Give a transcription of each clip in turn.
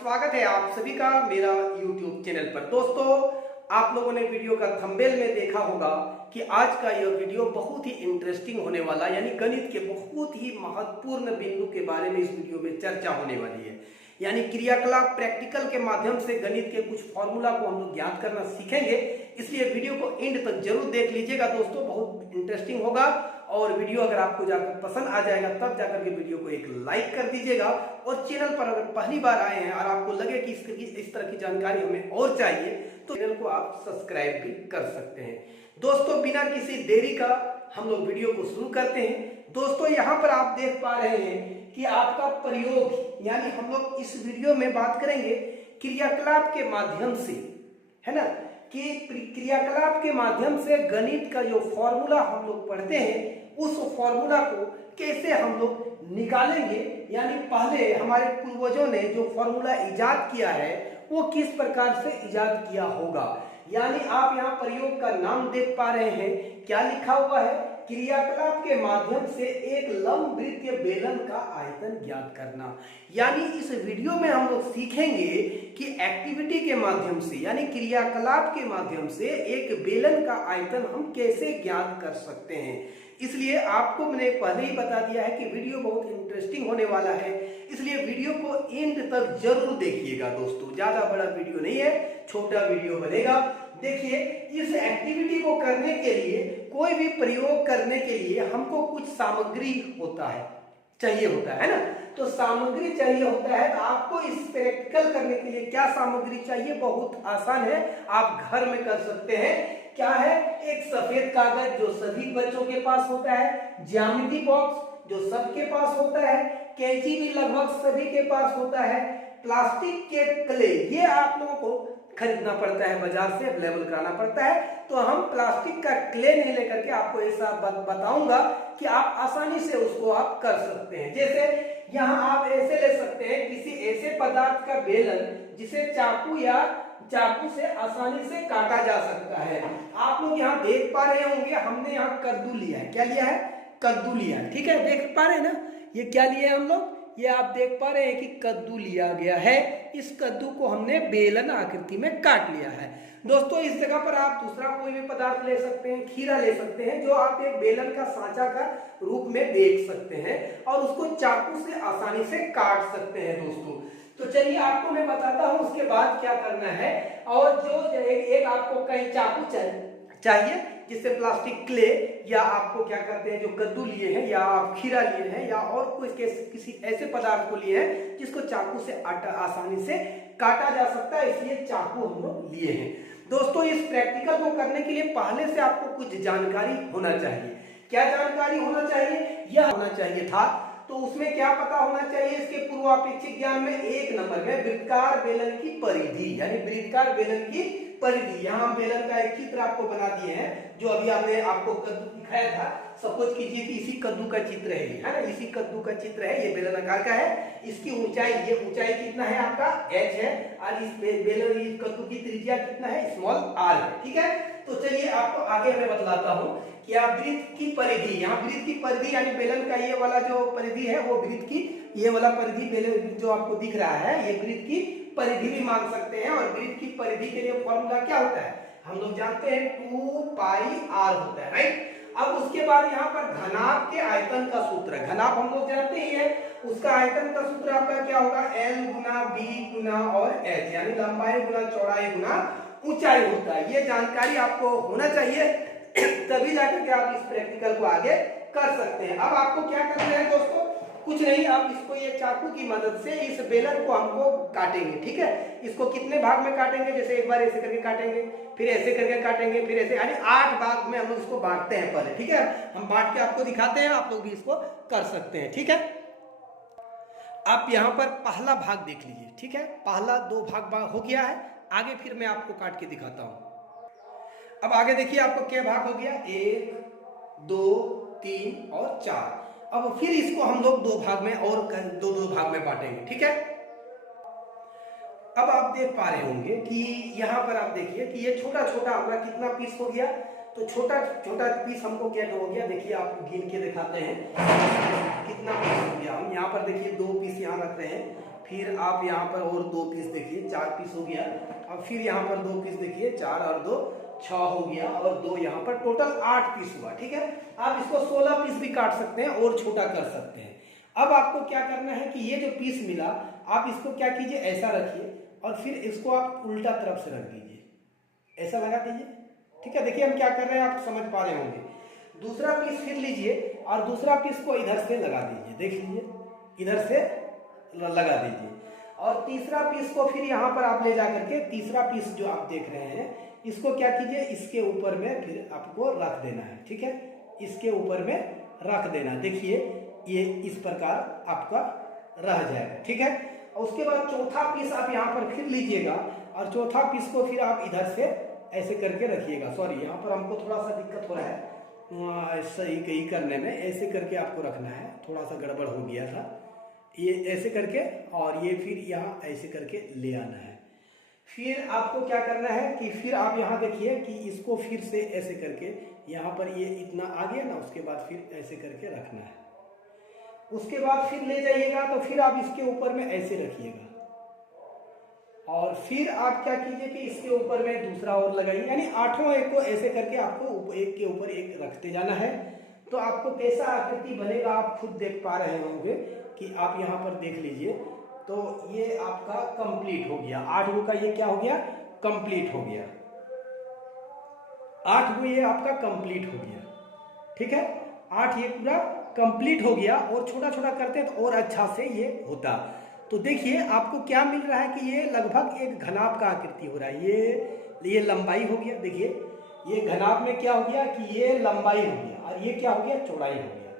स्वागत है आप सभी का मेरा YouTube चैनल पर। दोस्तों, आप लोगों ने वीडियो का थंबनेल में देखा होगा कि आज का यह वीडियो बहुत ही इंटरेस्टिंग होने वाला, यानी गणित के बहुत ही महत्वपूर्ण बिंदु के बारे में इस वीडियो में चर्चा होने वाली है। यानी क्रियाकलाप प्रैक्टिकल के माध्यम से गणित के कुछ फॉर्मूला को हम लोग ज्ञात करना सीखेंगे, इसलिए वीडियो को एंड तक जरूर देख लीजिएगा दोस्तों, बहुत इंटरेस्टिंग होगा। और वीडियो अगर आपको जाकर पसंद आ जाएगा तब जाकर के वीडियो को एक लाइक कर दीजिएगा। और चैनल पर अगर पहली बार आए हैं और आपको लगे कि इस तरह की जानकारी हमें और चाहिए तो चैनल को आप सब्सक्राइब भी कर सकते हैं। दोस्तों, बिना किसी देरी का हम लोग वीडियो को शुरू करते हैं। दोस्तों, यहाँ पर आप देख पा रहे हैं कि आपका प्रयोग, यानी हम लोग इस वीडियो में बात करेंगे क्रियाकलाप के माध्यम से, है ना, कि क्रियाकलाप के माध्यम से गणित का जो फॉर्मूला हम लोग पढ़ते हैं उस फॉर्मूला को कैसे हम लोग निकालेंगे। यानी पहले हमारे पूर्वजों ने जो फॉर्मूला इजाद किया है वो किस प्रकार से इजाद किया होगा। यानी आप यहाँ प्रयोग का नाम देख पा रहे हैं, क्या लिखा हुआ है, क्रियाकलाप के माध्यम से एक लंबवृत्तीय बेलन का आयतन ज्ञात करना। यानी इस वीडियो में हम लोग सीखेंगे कि एक्टिविटी के माध्यम से, यानी क्रियाकलाप के माध्यम से एक बेलन का आयतन हम कैसे ज्ञात कर सकते हैं। इसलिए आपको मैंने पहले ही बता दिया है कि वीडियो बहुत इंटरेस्टिंग होने वाला है, इसलिए वीडियो को एंड तक जरूर देखिएगा दोस्तों। ज्यादा बड़ा वीडियो नहीं है, छोटा वीडियो बनेगा। देखिए, इस एक्टिविटी को करने के लिए, कोई भी प्रयोग करने के लिए हमको कुछ सामग्री चाहिए होता है ना। तो सामग्री चाहिए होता है, तो आपको इस प्रैक्टिकल करने के लिए क्या सामग्री चाहिए, बहुत आसान है, आप घर में कर सकते हैं। क्या है, एक सफेद कागज जो सभी बच्चों के पास होता है, ज्यामिति बॉक्स जो सबके पास होता है, कैंची भी लगभग सभी के पास होता है, प्लास्टिक के क्ले, ये आप लोगों को खरीदना पड़ता है, बाजार से अवेलेबल कराना पड़ता है। तो हम प्लास्टिक का क्ले नहीं लेकर के आपको ऐसा बताऊंगा कि आप आसानी से उसको आप कर सकते हैं। जैसे यहाँ आप ऐसे ले सकते हैं किसी ऐसे पदार्थ का बेलन जिसे चाकू से आसानी से काटा जा सकता है। आप लोग यहाँ देख पा रहे होंगे, हमने यहाँ कद्दू लिया है। क्या लिया है? कद्दू लिया है, ठीक है, देख पा रहे हैं ना, ये क्या लिए हम लोग, ये आप देख पा रहे हैं कि कद्दू लिया गया है। इस कद्दू को हमने बेलन आकृति में काट लिया है। दोस्तों, इस जगह पर आप दूसरा कोई भी पदार्थ ले सकते हैं, खीरा ले सकते हैं, जो आप एक बेलन का सांचा का रूप में देख सकते हैं और उसको चाकू से आसानी से काट सकते हैं दोस्तों। तो चलिए आपको मैं बताता हूं उसके बाद क्या करना है। और जो एक आपको कहीं चाकू चाहिए, जिससे प्लास्टिक क्ले, या आपको क्या करते हैं, जो कद्दू लिए हैं या आप खीरा लिए हैं या और कोई किसी ऐसे पदार्थ को लिए हैं जिसको चाकू से आसानी से काटा जा सकता है, इसलिए चाकू हम लोग लिए हैं। दोस्तों, इस प्रैक्टिकल को करने के लिए पहले से आपको कुछ जानकारी होना चाहिए। क्या जानकारी होना चाहिए? यह होना चाहिए था, तो उसमें क्या पता होना चाहिए, इसके पूर्वापेक्षिक ज्ञान में 1 नंबर में वृत्ताकार बेलन की परिधि, यानी वृत्ताकार बेलन की परिधि। यहाँ बेलन का एक चित्र आपको बना दिए हैं, जो अभी आपने आपको कद्दू दिखाया था। सपोज कीजिए कि इसी कद्दू का चित्र है ना, इसी कद्दू का चित्र है, ये बेलन आकार का है। इसकी ऊंचाई, ये ऊंचाई कितना है आपका, h है, और इस बेलन कद्दू की त्रिज्या कितना है, स्मॉल r है, ठीक है। तो चलिए आपको आगे मैं बतलाता हूँ कि आप वृत्त की परिधि, यहाँ वृत्त की परिधि यानी बेलन का ये वाला जो परिधि है वो वृत्त की, ये वाला परिधि बेलन जो आपको दिख रहा है, ये वृत्त की परिधि भी मान सकते हैं। और वृत्त की परिधि के लिए फॉर्मूला क्या होता है, हम लोग जानते हैं 2 पाई r होता है, राइट। अब उसके बाद यहाँ पर घनाभ के आयतन का सूत्र, घनाभ हम लोग जानते ही है, उसका आयतन का सूत्र आपका क्या होगा, l गुना b गुना और h, यानी लंबाई गुना चौड़ाई गुना ऊंचाई होता है। ये जानकारी आपको होना चाहिए, तभी जाकर के आप इस प्रैक्टिकल को आगे कर सकते हैं। अब आपको क्या करना है दोस्तों, कुछ नहीं, आप इसको ये चाकू की मदद से इस बेलन को हमको काटेंगे, ठीक है। इसको कितने भाग में काटेंगे, जैसे एक बार ऐसे करके काटेंगे, फिर ऐसे करके काटेंगे, फिर ऐसे, यानी 8 भाग में हम लोग इसको बांटते हैं पहले, ठीक है। हम बांट के आपको दिखाते हैं, आप लोग भी इसको कर सकते हैं, ठीक है। आप यहाँ पर पहला भाग देख लीजिए, ठीक है, पहला 2 भाग हो गया है। आगे फिर मैं आपको काट के दिखाता हूं। अब आगे देखिए आपको क्या भाग हो गया, 1 2 3 और 4। अब फिर इसको हम लोग 2 भाग में और 2 भाग में बांटेंगे, ठीक है। अब आप देख पा रहे होंगे कि यहाँ पर आप देखिए कि ये छोटा छोटा हमारा कितना पीस हो गया, तो छोटा छोटा पीस हमको क्या हो गया, देखिए आपको गिन के दिखाते हैं कितना पीस हो गया। हम यहाँ पर देखिए 2 पीस यहाँ रख रहे हैं, फिर आप यहाँ पर और 2 पीस देखिए, 4 पीस हो गया। अब फिर यहाँ पर 2 पीस देखिए, 4 और 2 6 हो गया, और 2 यहाँ पर टोटल 8 पीस हुआ। ठीक है, आप इसको 16 पीस भी काट सकते हैं और छोटा कर सकते हैं। अब आपको क्या करना है कि ये जो पीस मिला, आप इसको क्या कीजिए, ऐसा रखिए और फिर इसको आप उल्टा तरफ से रख दीजिए, ऐसा लगा दीजिए। ठीक है, देखिए हम क्या कर रहे हैं, आप समझ पा रहे होंगे। दूसरा पीस फिर लीजिए और दूसरा पीस को इधर से लगा दीजिए, देख लीजिए, इधर से लगा दीजिए। और तीसरा पीस को फिर यहाँ पर आप ले जा करके, तीसरा पीस जो आप देख रहे हैं इसको क्या कीजिए, इसके ऊपर में फिर आपको रख देना है। ठीक है, इसके ऊपर में रख देना, देखिए ये इस प्रकार आपका रह जाएगा। ठीक है, और उसके बाद चौथा पीस आप यहाँ पर फिर लीजिएगा और चौथा पीस को फिर आप इधर से ऐसे करके रखिएगा। सॉरी, यहाँ पर हमको थोड़ा सा दिक्कत हो रहा है सही कहीं करने में, ऐसे करके आपको रखना है, थोड़ा सा गड़बड़ हो गया था, ये ऐसे करके और ये फिर यहाँ ऐसे करके ले आना है। फिर आपको क्या करना है कि फिर आप यहाँ देखिए कि इसको फिर से ऐसे करके यहाँ पर ये इतना आ गया ना, उसके बाद फिर ऐसे करके रखना है। उसके बाद फिर ले जाइएगा तो फिर आप इसके ऊपर में ऐसे रखिएगा और फिर आप क्या कीजिए कि इसके ऊपर में दूसरा और लगाइए, यानी 8 एक को ऐसे करके आपको एक के ऊपर एक रखते जाना है। तो आपको कैसा आकृति बनेगा आप खुद देख पा रहे होंगे कि आप यहाँ पर देख लीजिए। तो ये आपका कंप्लीट हो गया, 8 का ये क्या हो गया, कंप्लीट हो गया, 8 ये आपका कंप्लीट हो गया। ठीक है, 8 ये पूरा कंप्लीट हो गया। और छोटा छोटा करते हैं तो और अच्छा से ये होता। तो देखिए आपको क्या मिल रहा है कि ये लगभग एक घनाभ का आकृति हो रहा है। ये लंबाई हो गया, देखिए ये घनाभ में क्या हो गया कि ये लंबाई हो गया और ये क्या हो गया, चौड़ाई हो गया।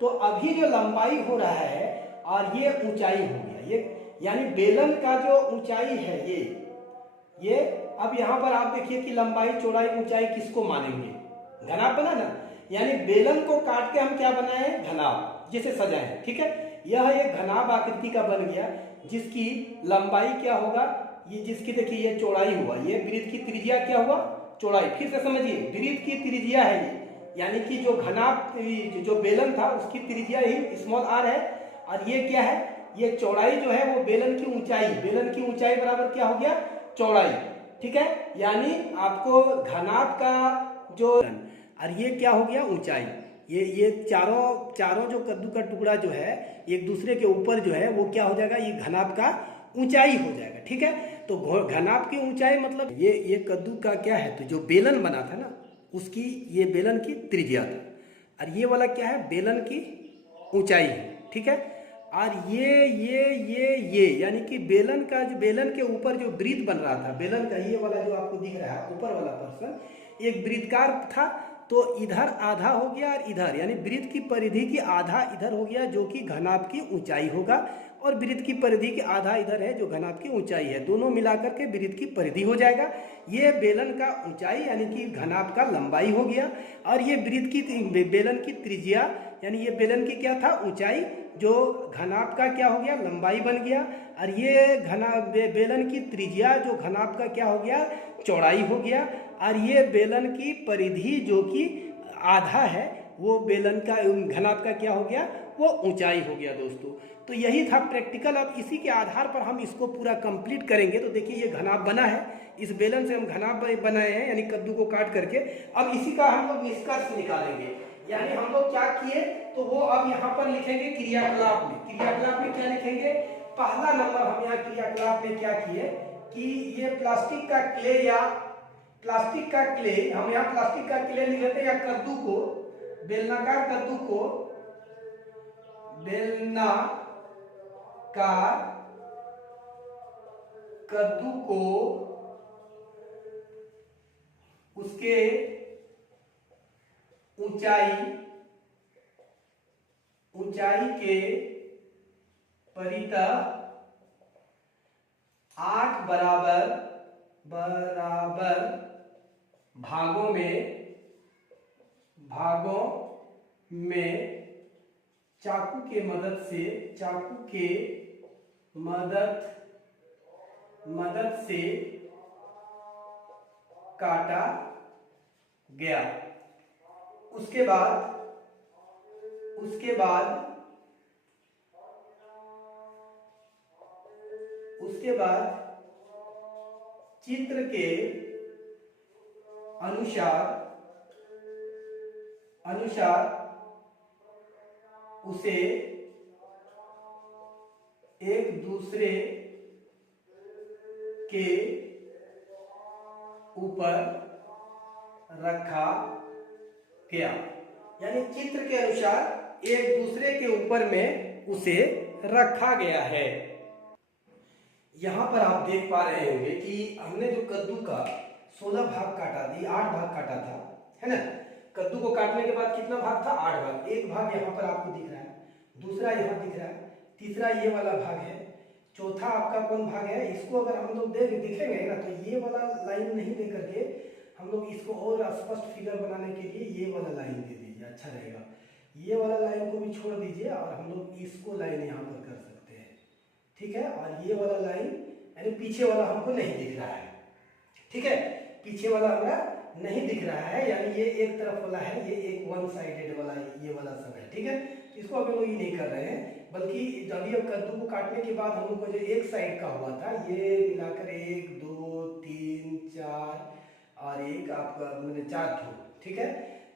तो अभी जो लंबाई हो रहा है और ये ऊंचाई हो गया, ये यानी बेलन का जो ऊंचाई है ये अब यहाँ पर आप देखिए कि लंबाई चौड़ाई ऊंचाई किसको मानेंगे, घनाभ बना ना, यानी बेलन को काट के हम क्या बनाए, घनाभ जैसे सजाए। ठीक है, यह एक घनाभ आकृति का बन गया जिसकी लंबाई क्या होगा, ये जिसकी देखिए ये चौड़ाई हुआ, ये वृत्त की त्रिज्या क्या हुआ, चौड़ाई। फिर से समझिए, वृत्त की त्रिज्या है ये, यानी कि जो घनाभ जो बेलन था उसकी त्रिज्या ही स्मॉल r है, और ये क्या है, ये चौड़ाई जो है वो बेलन की ऊंचाई, बेलन की ऊंचाई बराबर क्या हो गया, चौड़ाई। ठीक है, यानी आपको घनाभ का जो, और ये क्या हो गया, ऊंचाई। ये चारों जो कद्दू का टुकड़ा जो है एक दूसरे के ऊपर जो है वो क्या हो जाएगा, ये घनाभ का ऊंचाई हो जाएगा। ठीक है, तो घनाभ की ऊंचाई मतलब ये कद्दू का क्या है, तो जो बेलन बना था ना उसकी, ये बेलन की त्रिज्या था, और ये वाला क्या है, बेलन की ऊंचाई है। ठीक है, और ये यानी कि बेलन का जो, बेलन के ऊपर जो वृत्त बन रहा था, बेलन का ये वाला जो आपको दिख रहा है ऊपर वाला पर्सन एक वृत्तकार था, तो इधर आधा हो गया और इधर, यानी वृत्त की परिधि की आधा इधर हो गया जो कि घनाभ की ऊंचाई होगा, और वृत्त की परिधि की आधा इधर है जो घनाभ की ऊंचाई है, दोनों मिलाकर के वृत्त की परिधि हो जाएगा। ये बेलन का ऊंचाई यानी कि घनाभ का लंबाई हो गया, और ये वृत्त की बेलन की त्रिज्या यानी ये बेलन की क्या था, ऊंचाई, जो घनाभ का क्या हो गया, लंबाई बन गया, और ये बेलन की त्रिज्या जो घनाभ का क्या हो गया, चौड़ाई हो गया, और ये बेलन की परिधि जो कि आधा है वो बेलन का घनाभ का क्या हो गया, वो ऊंचाई हो गया। दोस्तों तो यही था प्रैक्टिकल। अब इसी के आधार पर हम इसको पूरा कंप्लीट करेंगे। तो देखिए ये घनाभ बना है, इस बेलन से हम घनाभ बनाए हैं यानी कद्दू को काट करके। अब इसी का हम लोग निष्कर्ष निकालेंगे, यानी हम लोग क्या किए, तो वो अब यहाँ पर लिखेंगे क्रियाकलाप में। क्रियाकलाप में क्या लिखेंगे, पहला नंबर हम यहाँ क्रियाकलाप में क्या किए कि ये प्लास्टिक का क्ले या प्लास्टिक का क्ले, हम यहाँ प्लास्टिक का क्ले लिख लेते हैं, या कद्दू को, बेलनाकार कद्दू को, बेलनाकार कद्दू को उसके ऊंचाई के परितः 8 बराबर भागों में चाकू के मदद से काटा गया। उसके बाद उसके बाद चित्र के अनुसार उसे एक दूसरे के ऊपर रखा गया। यानी चित्र के अनुसार एक दूसरे के ऊपर में उसे रखा गया है। यहां पर आप देख पा रहे होंगे कि हमने जो कद्दू का 16 भाग काटा था, 8 भाग काटा था, है ना। कद्दू को काटने के बाद कितना भाग था? 8 भाग। एक भाग यहाँ पर आपको दिख रहा है, दूसरा यहाँ दिख रहा है, तीसरा ये वाला भाग है, चौथा आपका कौन भाग है? इसको अगर हम लोग दिखेंगे ना तो ये वाला लाइन नहीं दे करके हम लोग इसको और स्पष्ट फिगर बनाने के लिए ये वाला लाइन दे दीजिए, अच्छा रहेगा। ये वाला लाइन को भी छोड़ दीजिए और हम लोग इसको लाइन यहाँ पर कर सकते हैं, ठीक है। और ये वाला लाइन यानी पीछे वाला हमको नहीं दिख रहा है, ठीक है, पीछे वाला हमारा नहीं दिख रहा है, यानी ये एक तरफ वाला है, ये एक वन साइडेड वाला ये वाला सब है, ठीक है। इसको अभी लोग ये नहीं कर रहे हैं, बल्कि जब ये कद्दू को काटने के बाद हम लोग को जो एक साइड का हुआ था, ये मिलाकर 1 2 3 4 और एक आपका मैंने 4 ठो, ठीक है।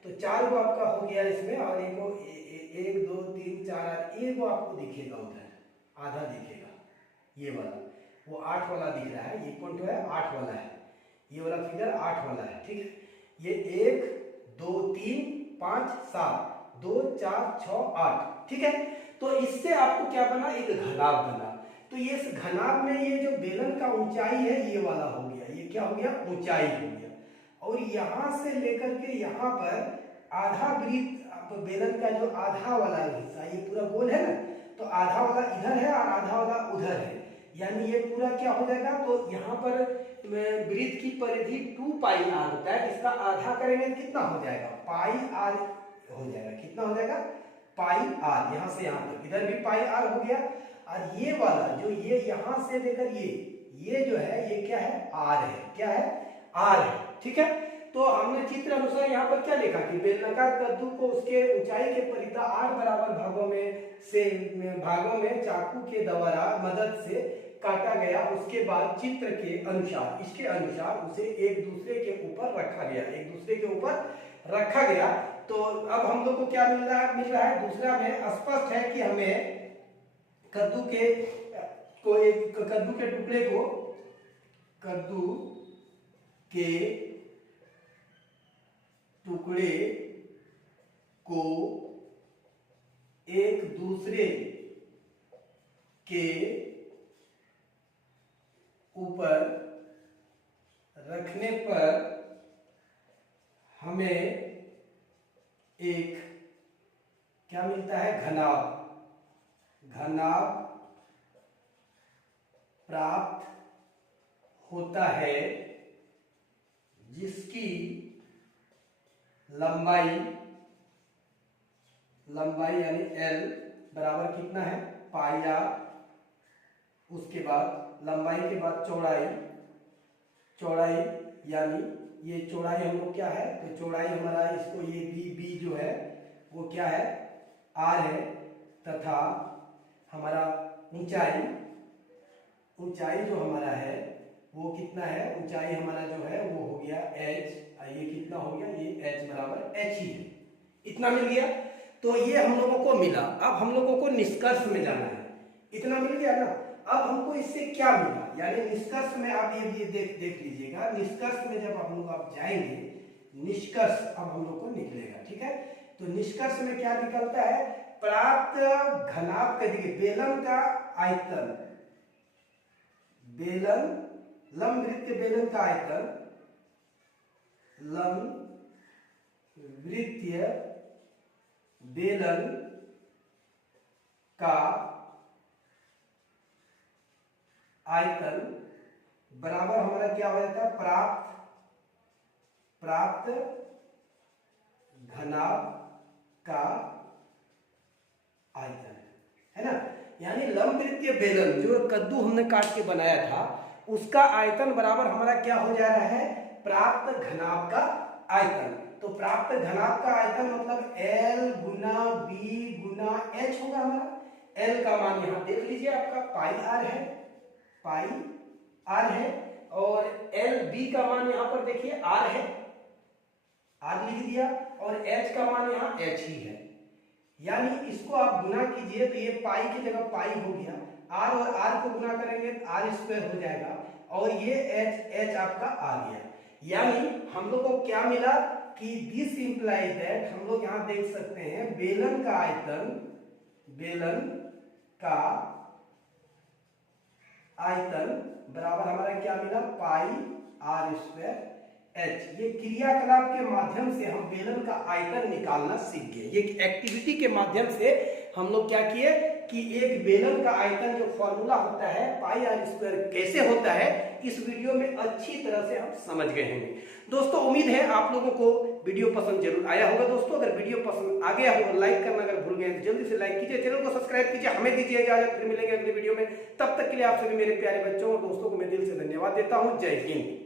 तो 4 को आपका हो गया इसमें, और एक 2 3 4 एक वो आपको दिखेगा उधर, आधा दिखेगा ये वाला, वो 8 वाला दिख रहा है। ये कौन है? 8 वाला है, ये वाला फिगर 8 वाला है, ठीक है। ये 1 2 3 5 7 2 4 6 8, ठीक है। तो इससे आपको क्या बना? एक घनाभ बना। तो ये इस घनाभ में ये जो बेलन का ऊंचाई है ये वाला हो गया, ये क्या हो गया? ऊंचाई हो गया। और यहां से लेकर के यहां पर आधा वृत्त बेलन का जो आधा वाला हिस्सा, ये पूरा गोल है ना, तो आधा वाला इधर है और आधा वाला उधर है, यानी ये पूरा क्या हो जाएगा? तो यहाँ पर वृत्त की परिधि 2 पाई आर होता है, इसका आधा करेंगे कितना हो जाएगा? पाई आर हो जाएगा। कितना हो जाएगा? पाई आर। यहाँ से यहाँ तक, इधर भी पाई आर हो गया। और ये वाला जो ये यहाँ से लेकर ये जो है ये क्या है? आर है। क्या है? आर है, ठीक है। तो हमने चित्र अनुसार यहाँ पर क्या लिखा कि बेलनाकार कद्दू को उसके ऊंचाई के परिधा 8 बराबर भागों में चाकू के द्वारा मदद से काटा गया। उसके बाद चित्र के अनुसार, इसके अनुसार उसे एक दूसरे के ऊपर रखा गया। तो अब हम लोग को क्या मिल रहा है? दूसरा में स्पष्ट है कि हमें कद्दू के टुकड़े को एक दूसरे के ऊपर रखने पर हमें एक क्या मिलता है? घनाभ प्राप्त होता है, जिसकी लंबाई यानी L बराबर कितना है? पाई आर। उसके बाद लंबाई के बाद चौड़ाई यानी ये चौड़ाई हम लोग क्या है? तो चौड़ाई हमारा इसको ये बी जो है वो क्या है? आर है। तथा हमारा ऊंचाई जो हमारा है वो कितना है? ऊंचाई हमारा जो है वो हो गया h। ये कितना हो गया? ये h बराबर h ही है। इतना मिल गया। तो ये हम लोगों को मिला। अब हम लोगों को निष्कर्ष में जाना है। इतना मिल गया ना। अब हमको इससे क्या मिला? यानी निष्कर्ष में आप ये देख लीजिएगा। निष्कर्ष में जब हम लोग आप जाएंगे, निष्कर्ष अब हम लोग को निकलेगा, ठीक है। तो निष्कर्ष में क्या निकलता है? प्राप्त घनाभ का, देखिए बेलन का आयतन, लंब वृत्तीय बेलन का आयतन, लंब वृत्तीय बेलन का आयतन बराबर हमारा क्या हो जाता है? प्राप्त घनाभ का आयतन, है ना। यानी लंब वृत्तीय बेलन जो कद्दू हमने काट के बनाया था उसका आयतन बराबर हमारा क्या हो जा रहा है? प्राप्त घनाभ का आयतन। तो प्राप्त घनाभ का आयतन मतलब L गुना B गुना H होगा हमारा। L का मान यहां देख लीजिए आपका पाई आर है, पाई आर है, और एल बी का मान यहां पर देखिए आर है, आर लिख दिया, और एच का मान यहां एच ही है। यानी इसको आप गुना कीजिए तो ये पाई की जगह पाई हो गया, आर और आर को गुना करेंगे तो आर स्क्वायर हो जाएगा, और ये एच आपका आ गया। यानी हम लोग को क्या मिला कि दिस इंप्लाई दैट, हम लोग यहां देख सकते हैं बेलन का आयतन, बेलन का आयतन बराबर हमारा क्या मिला, पाई आर स्क्वायर एच। ये क्रियाकलाप के माध्यम से हम बेलन का आयतन निकालना सीख गए। ये एक्टिविटी के माध्यम से हम लोग क्या किए कि एक बेलन का आयतन जो फॉर्मूला होता है पाई आर स्क्वायर कैसे होता है, इस वीडियो में अच्छी तरह से हम समझ गए हैं। दोस्तों उम्मीद है आप लोगों को वीडियो पसंद जरूर आया होगा। दोस्तों अगर वीडियो पसंद आ गया हो, लाइक करना अगर भूल गए तो जल्दी से लाइक कीजिए, चैनल को सब्सक्राइब कीजिए। हमें दीजिए इजाजत, फिर मिलेंगे अगली वीडियो में। तब तक के लिए आप सभी मेरे प्यारे बच्चों और दोस्तों को मैं दिल से धन्यवाद देता हूं। जय हिंद।